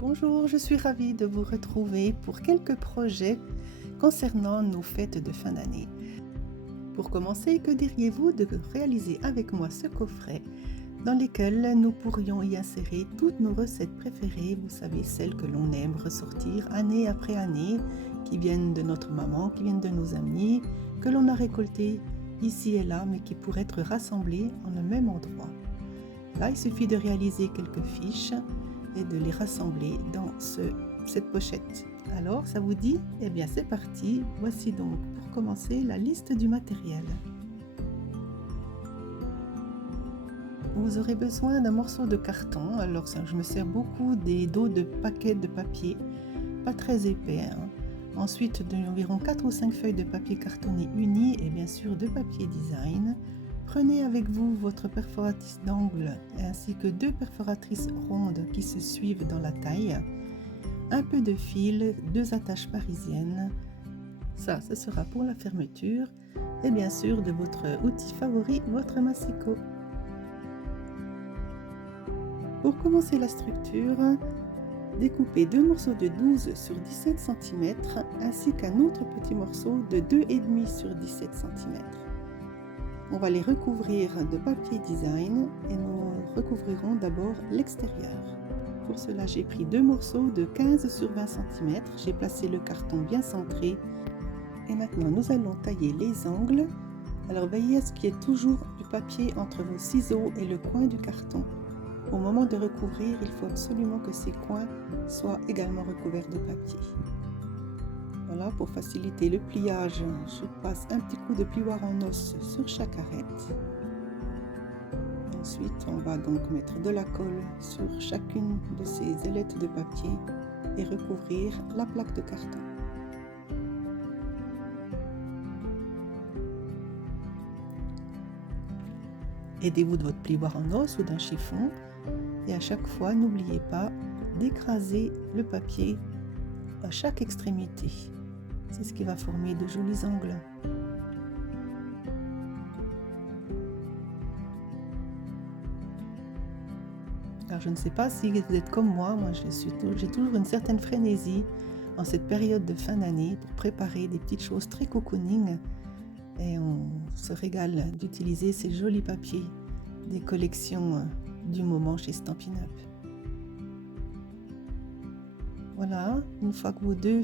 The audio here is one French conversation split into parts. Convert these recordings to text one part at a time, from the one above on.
Bonjour, je suis ravie de vous retrouver pour quelques projets concernant nos fêtes de fin d'année. Pour commencer, que diriez-vous de réaliser avec moi ce coffret dans lequel nous pourrions y insérer toutes nos recettes préférées, vous savez, celles que l'on aime ressortir année après année, qui viennent de notre maman, qui viennent de nos amis, que l'on a récoltées ici et là, mais qui pourraient être rassemblées en un même endroit. Là, il suffit de réaliser quelques fiches et de les rassembler dans cette pochette. Alors, ça vous dit? Eh bien, c'est parti. Voici donc, pour commencer, la liste du matériel. Vous aurez besoin d'un morceau de carton. Alors, je me sers beaucoup des dos de paquets de papier, pas très épais, hein. Ensuite, d'environ 4 ou 5 feuilles de papier cartonné uni et bien sûr de papier design. Prenez avec vous votre perforatrice d'angle ainsi que 2 perforatrices rondes qui se suivent dans la taille, un peu de fil, 2 attaches parisiennes. Ça, ce sera pour la fermeture et bien sûr de votre outil favori, votre massicot. Pour commencer la structure, découpez 2 morceaux de 12 sur 17 cm ainsi qu'un autre petit morceau de 2,5 sur 17 cm. On va les recouvrir de papier design et nous recouvrirons d'abord l'extérieur. Pour cela, j'ai pris 2 morceaux de 15 sur 20 cm. J'ai placé le carton bien centré. Et maintenant, nous allons tailler les angles. Alors, veillez à ce qu'il y ait toujours du papier entre vos ciseaux et le coin du carton. Au moment de recouvrir, il faut absolument que ces coins soient également recouverts de papier. Voilà, pour faciliter le pliage, je passe un petit coup de plioir en os sur chaque arête. Ensuite, on va donc mettre de la colle sur chacune de ces ailettes de papier et recouvrir la plaque de carton. Aidez-vous de votre plioir en os ou d'un chiffon et à chaque fois, n'oubliez pas d'écraser le papier à chaque extrémité. C'est ce qui va former de jolis angles. Alors je ne sais pas si vous êtes comme moi j'ai toujours une certaine frénésie en cette période de fin d'année pour préparer des petites choses très cocooning et on se régale d'utiliser ces jolis papiers des collections du moment chez Stampin' Up. Voilà, une fois que vos 2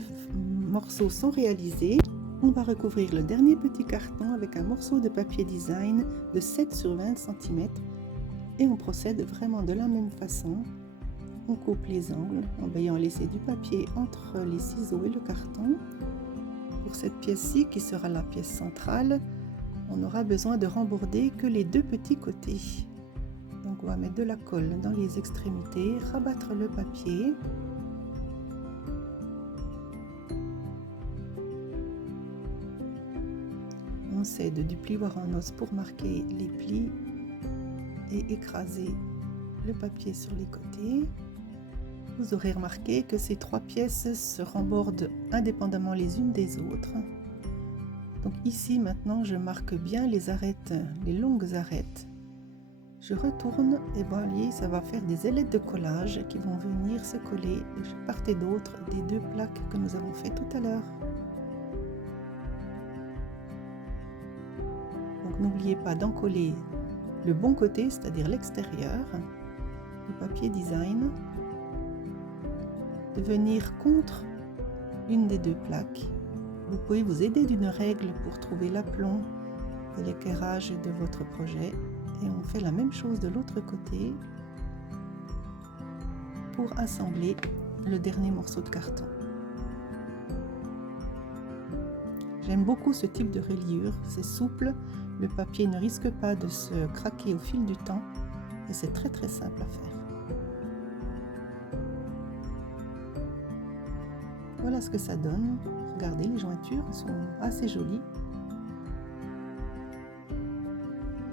morceaux sont réalisés, on va recouvrir le dernier petit carton avec un morceau de papier design de 7 sur 20 cm et on procède vraiment de la même façon. On coupe les angles en veillant à laisser du papier entre les ciseaux et le carton. Pour cette pièce-ci, qui sera la pièce centrale, on n'aura besoin de remborder que les 2 petits côtés. Donc on va mettre de la colle dans les extrémités, rabattre le papier. On s'aide du plioir en os pour marquer les plis et écraser le papier sur les côtés. Vous aurez remarqué que ces 3 pièces se rembordent indépendamment les unes des autres. Donc ici maintenant je marque bien les arêtes, les longues arêtes. Je retourne et voyez, ça va faire des ailettes de collage qui vont venir se coller de part et d'autre des 2 plaques que nous avons fait tout à l'heure. Donc n'oubliez pas d'encoller le bon côté, c'est-à-dire l'extérieur du papier design, de venir contre une des 2 plaques. Vous pouvez vous aider d'une règle pour trouver l'aplomb et l'équerrage de votre projet. Et on fait la même chose de l'autre côté pour assembler le dernier morceau de carton. J'aime beaucoup ce type de reliure, c'est souple, le papier ne risque pas de se craquer au fil du temps et c'est très très simple à faire. Voilà ce que ça donne. Regardez, les jointures sont assez jolies.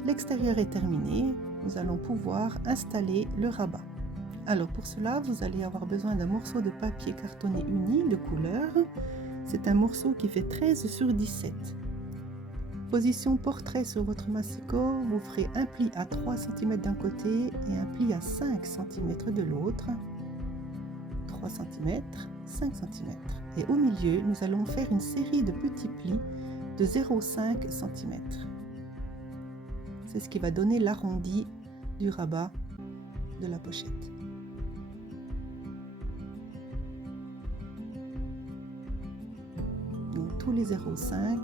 L'extérieur est terminé, nous allons pouvoir installer le rabat. Alors pour cela, vous allez avoir besoin d'un morceau de papier cartonné uni de couleur. C'est un morceau qui fait 13 sur 17. Position portrait sur votre massicot, vous ferez un pli à 3 cm d'un côté et un pli à 5 cm de l'autre. 3 cm, 5 cm. Et au milieu, nous allons faire une série de petits plis de 0,5 cm. C'est ce qui va donner l'arrondi du rabat de la pochette. Donc tous les 0,5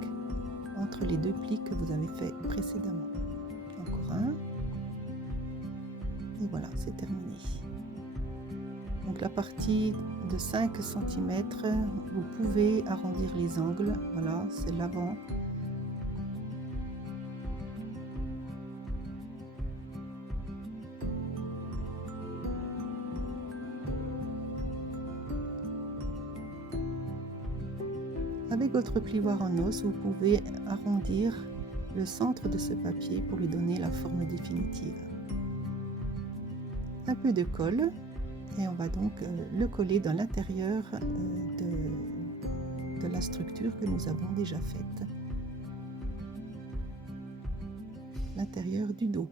entre les deux plis que vous avez fait précédemment. Encore un. Et voilà, c'est terminé. Donc la partie de 5 cm, vous pouvez arrondir les angles. Voilà, c'est l'avant. Avec votre plioir en os, vous pouvez arrondir le centre de ce papier pour lui donner la forme définitive. Un peu de colle et on va donc le coller dans l'intérieur de la structure que nous avons déjà faite. L'intérieur du dos.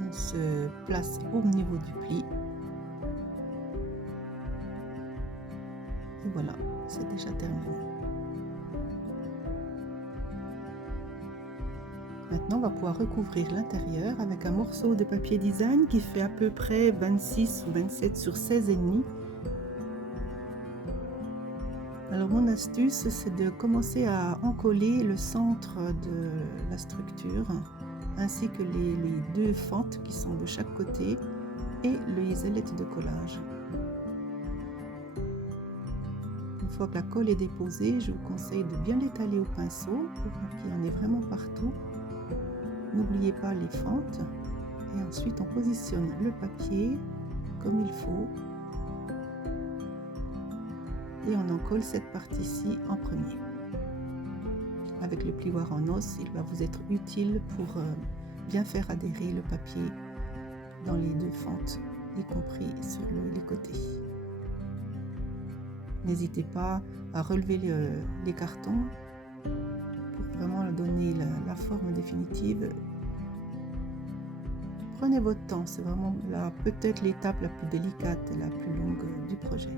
On se place au niveau du pli. Et voilà, c'est déjà terminé. Maintenant, on va pouvoir recouvrir l'intérieur avec un morceau de papier design qui fait à peu près 26 ou 27 sur 16,5. Alors mon astuce, c'est de commencer à encoller le centre de la structure, ainsi que les deux fentes qui sont de chaque côté et les ailettes de collage. Une fois que la colle est déposée, je vous conseille de bien l'étaler au pinceau pour qu'il y en ait vraiment partout. N'oubliez pas les fentes et ensuite on positionne le papier comme il faut et on en colle cette partie-ci en premier. Avec le plioir en os, il va vous être utile pour bien faire adhérer le papier dans les deux fentes, y compris sur les côtés. N'hésitez pas à relever les cartons pour vraiment donner la forme définitive. Prenez votre temps, c'est vraiment peut-être l'étape la plus délicate et la plus longue du projet.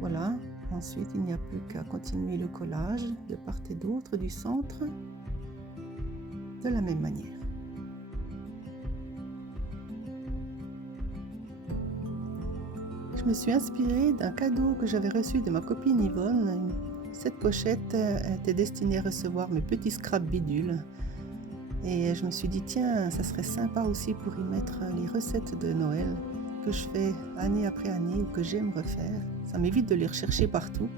Voilà, ensuite il n'y a plus qu'à continuer le collage de part et d'autre du centre de la même manière. Je me suis inspirée d'un cadeau que j'avais reçu de ma copine Yvonne. Cette pochette était destinée à recevoir mes petits scraps bidules. Et je me suis dit, tiens, ça serait sympa aussi pour y mettre les recettes de Noël que je fais année après année ou que j'aime refaire. Ça m'évite de les rechercher partout.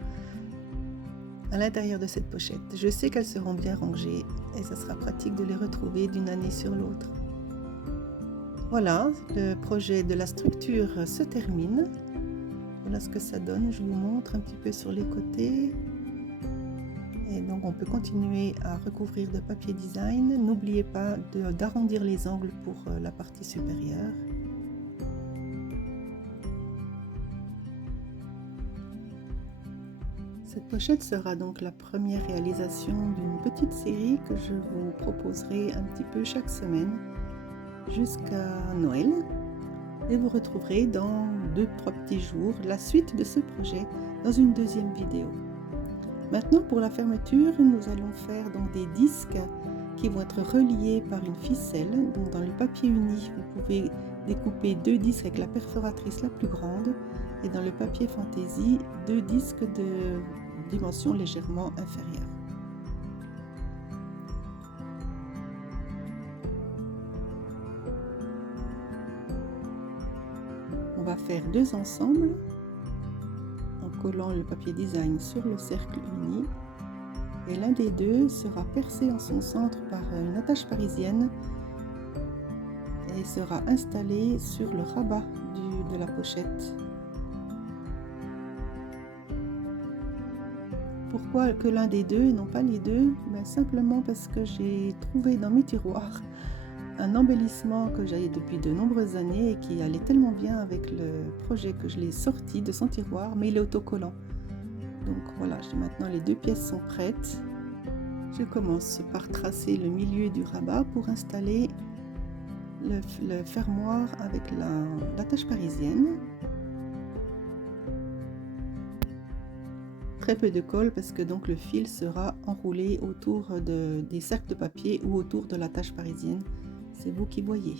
À l'intérieur de cette pochette, je sais qu'elles seront bien rangées et ça sera pratique de les retrouver d'une année sur l'autre. Voilà, le projet de la structure se termine. Voilà ce que ça donne, je vous montre un petit peu sur les côtés. Et donc on peut continuer à recouvrir de papier design. N'oubliez pas d'arrondir les angles pour la partie supérieure. Cette pochette sera donc la première réalisation d'une petite série que je vous proposerai un petit peu chaque semaine jusqu'à Noël. Et vous retrouverez dans 2-3 petits jours la suite de ce projet dans une deuxième vidéo. Maintenant, pour la fermeture, nous allons faire donc des disques qui vont être reliés par une ficelle. Donc, dans le papier uni, vous pouvez découper 2 disques avec la perforatrice la plus grande et dans le papier fantaisie, 2 disques de dimension légèrement inférieure. On va faire 2 ensembles en collant le papier design sur le cercle uni et l'un des deux sera percé en son centre par une attache parisienne et sera installé sur le rabat de la pochette. Pourquoi que l'un des deux et non pas les deux? Simplement parce que j'ai trouvé dans mes tiroirs un embellissement que j'avais depuis de nombreuses années et qui allait tellement bien avec le projet que je l'ai sorti de son tiroir, mais il est autocollant. Donc voilà, maintenant les 2 pièces sont prêtes. Je commence par tracer le milieu du rabat pour installer le fermoir avec l'attache parisienne. Très peu de colle parce que donc le fil sera enroulé autour des cercles de papier ou autour de l'attache parisienne. C'est vous qui voyez.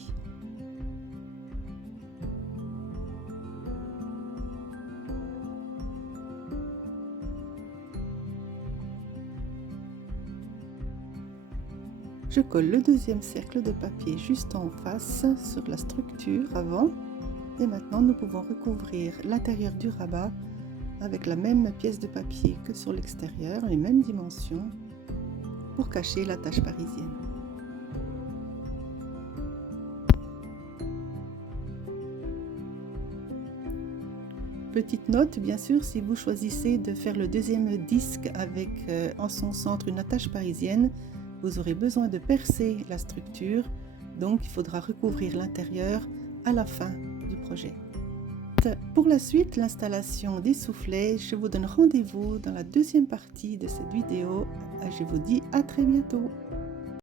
Je colle le deuxième cercle de papier juste en face sur la structure avant. Et maintenant, nous pouvons recouvrir l'intérieur du rabat avec la même pièce de papier que sur l'extérieur, les mêmes dimensions, pour cacher l'attache parisienne. Petite note, bien sûr, si vous choisissez de faire le deuxième disque avec en son centre une attache parisienne, vous aurez besoin de percer la structure, donc il faudra recouvrir l'intérieur à la fin du projet. Pour la suite, l'installation des soufflets, je vous donne rendez-vous dans la deuxième partie de cette vidéo. Je vous dis à très bientôt.